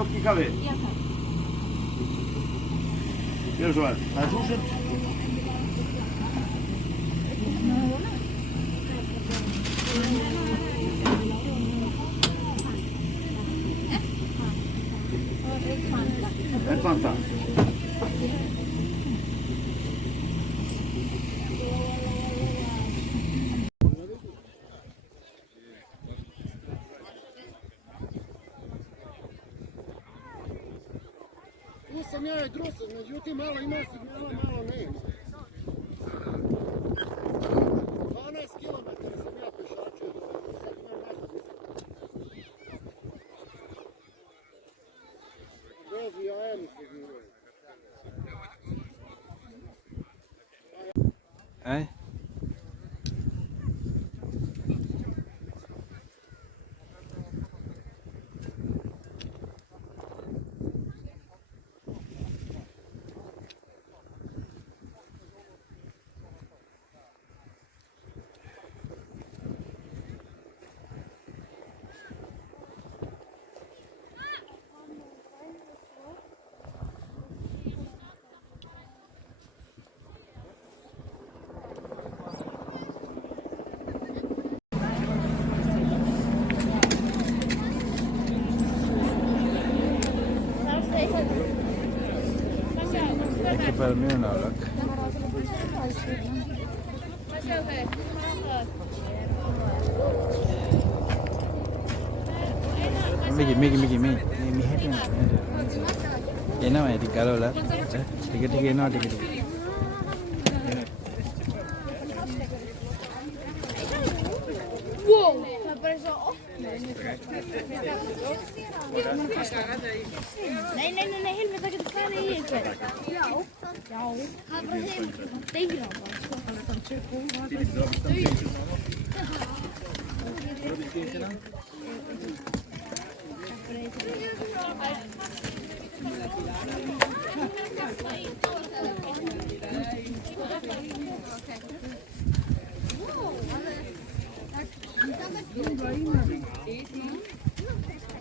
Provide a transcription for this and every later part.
mjölk í kaffi? Já, takk. Gjörðu svo vel. Það er 1000. En Fanta. Tu sam ja i drusan, međutim malo ima signala, malo nema. 12 km sam ja pešačio, sad imam nešto. Vezi jajani se guraju. Ej. Ikke bare mere end nok. Miki. Enak ya di kalau lah. Tiga enak tiga. Wow! Nei, helvete, það getur farið í einhver. Já. Það er bara þeim deyra bara.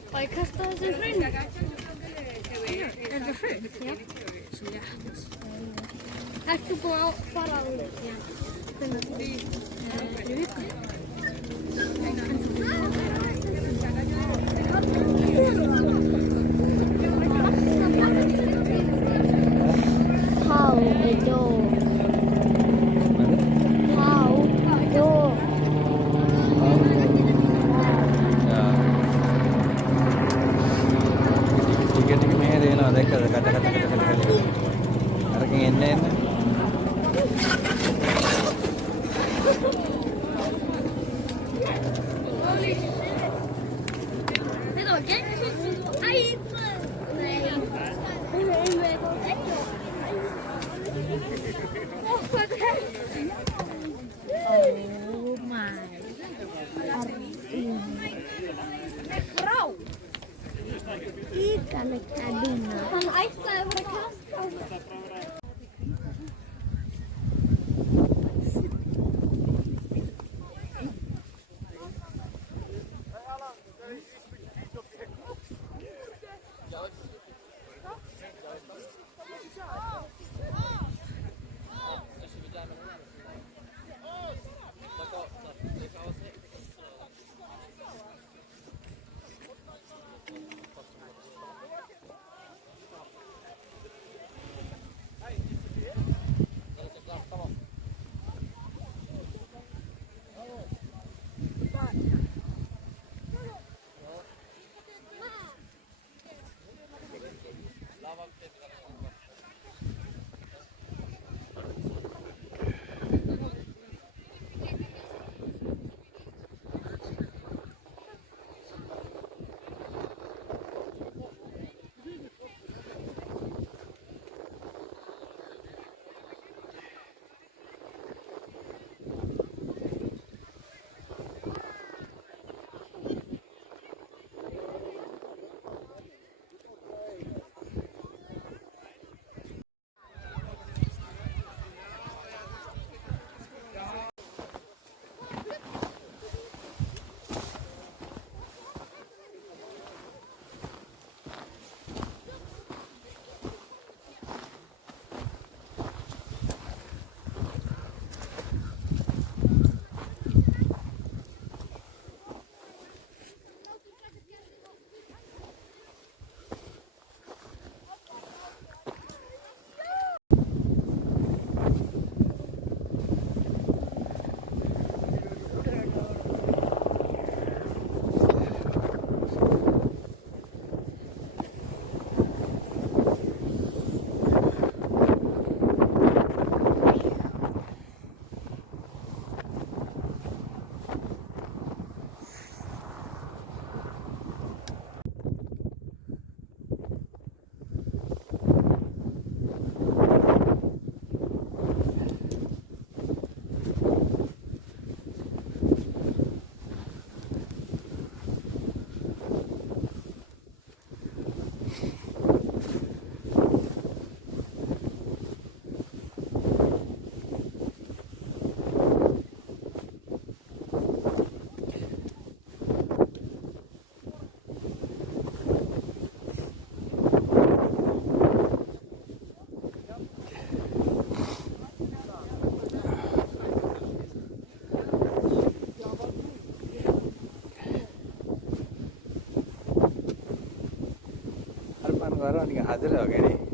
Og ég kasta þessu hraun. Er það hraun? Já. Ert þú búin að fara á því? Já. Hvernig? Fyrir viku. How we do? Tiga meher ya, ada kata. Harga enak. Hann ætlaði að fara að kasta á mig. වරව නිකන් හදලා වගේ නේ.